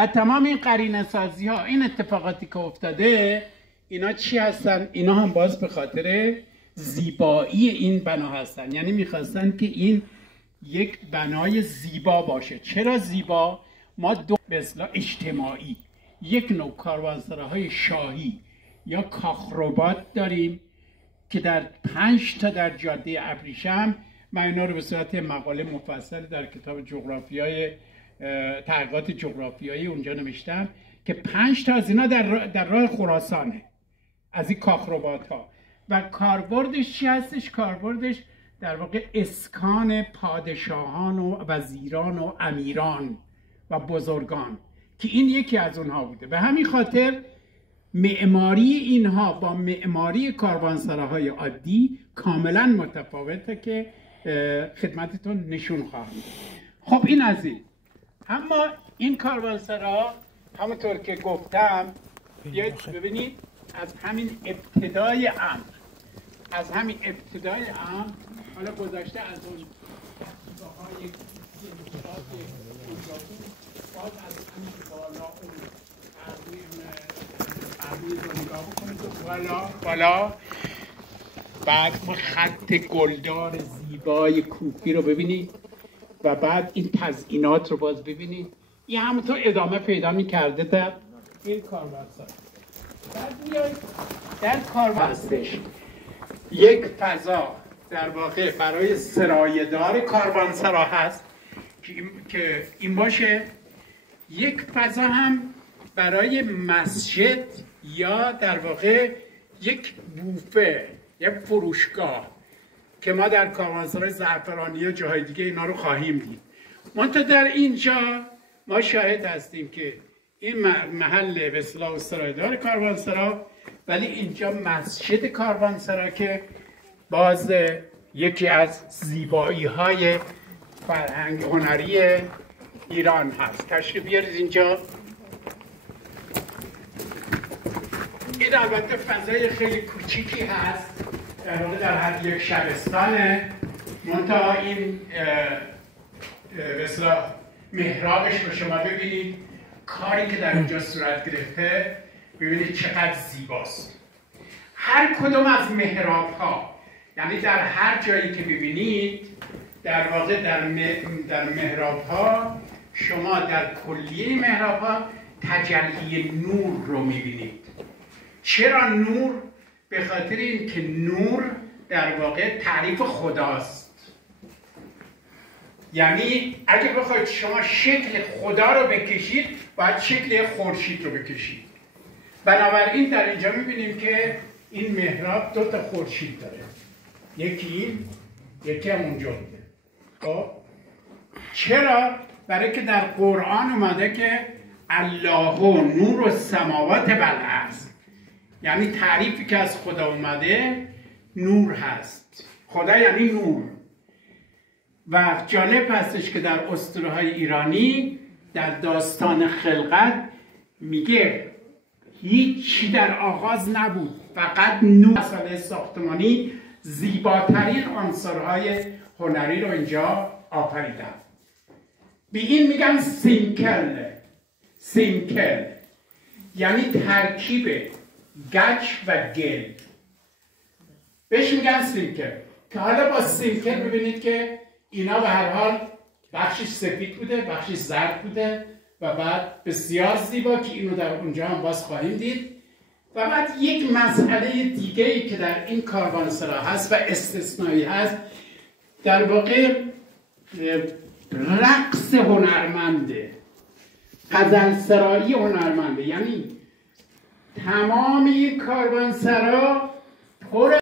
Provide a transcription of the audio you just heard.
و تمام این قرینه سازی ها، این اتفاقاتی که افتاده، اینا چی هستن؟ اینا هم باز به خاطر زیبایی این بنا هستن. یعنی میخواستن که این یک بنای زیبا باشه. چرا زیبا؟ ما دو به اصطلاح اجتماعی، یک نوع کاروانسراهای شاهی یا کاخربات داریم که در 5 تا در جاده ابریشم، من اینا رو به صورت مقاله مفصل در کتاب جغرافیای تحقیقات جغرافیایی اونجا نوشتم که 5 تا از اینا در راه خراسانه، از این کاخربات ها. و کاربردش چی هستش؟ کاربردش در واقع اسکان پادشاهان و وزیران و امیران و بزرگان، که این یکی از اونها بوده. به همین خاطر معماری اینها با معماری کاروانسراهای عادی کاملا متفاوته که خدمتتون نشون خواهم داد. خب این از این. اما این کاروانسرا همونطور که گفتم، ببینید از همین ابتدای امر، حالا گذاشته از اون های انشاءات اونجا باز از همین بالا اون عربی رو نگاه بکنید بالا، بعد ما خط گلدار زیبای کوفی رو ببینید و بعد این تزئینات رو باز ببینید. این همونطور ادامه پیدا می‌کرده در این کاروانسرا. بعد میاید در کاروانسراش یک فضا در واقع برای سرایه‌دار کاروانسرا هست که این باشه، یک فضا هم برای مسجد یا در واقع یک بوفه، یک فروشگاه که ما در کاروانسرای زعفرانی و جاهای دیگه اینا رو خواهیم دید. منتها در اینجا ما شاهد هستیم که این محل به اصطلاح سرایه‌دار کاروانسرا، ولی اینجا مسجد کاروانسرا که باز یکی از زیبایی های فرهنگ هنری ایران هست. تشریف بیارید اینجا. این البته فضای خیلی کوچیکی هست، در واقع در حد یک شبستانه، منتها این به اصطلاح محرابش رو شما ببینید، کاری که در اینجا صورت گرفته ببینید چقدر زیباست. هر کدوم از محراب ها، یعنی در هر جایی که ببینید در واقع در محراب ها شما در کلیه محراب ها تجلی نور رو میبینید. چرا نور؟ به خاطر اینکه نور در واقع تعریف خداست. یعنی اگه بخواید شما شکل خدا رو بکشید، باید شکل خورشید رو بکشید. بنابراین در اینجا میبینیم که این محراب 2 تا خورشید داره، یکی هم اونجا بوده. خب چرا؟ برای که در قرآن اومده که الله نور السماوات والارض، یعنی تعریفی که از خدا اومده نور هست. خدا یعنی نور. و جالب هستش که در اسطوره‌های ایرانی در داستان خلقت میگه هیچی در آغاز نبود، فقط نور. مسئله ساختمانی زیباترین عنصرهای هنری رو اینجا آفریدن. به این میگن سینکل، یعنی ترکیب گچ و گل، بهش میگن سینکل. که حالا با سینکل ببینید که اینا به هر حال بخشش سفید بوده، بخشش زرد بوده و بعد بسیار زیبا که اینو در اونجا هم باز خواهیم دید. و بعد یک مسئله دیگه ای که در این کاروانسرا هست و استثنایی هست، در واقع رقص هنرمنده، غزلسرایی هنرمنده. یعنی تمامی کاروانسرا پر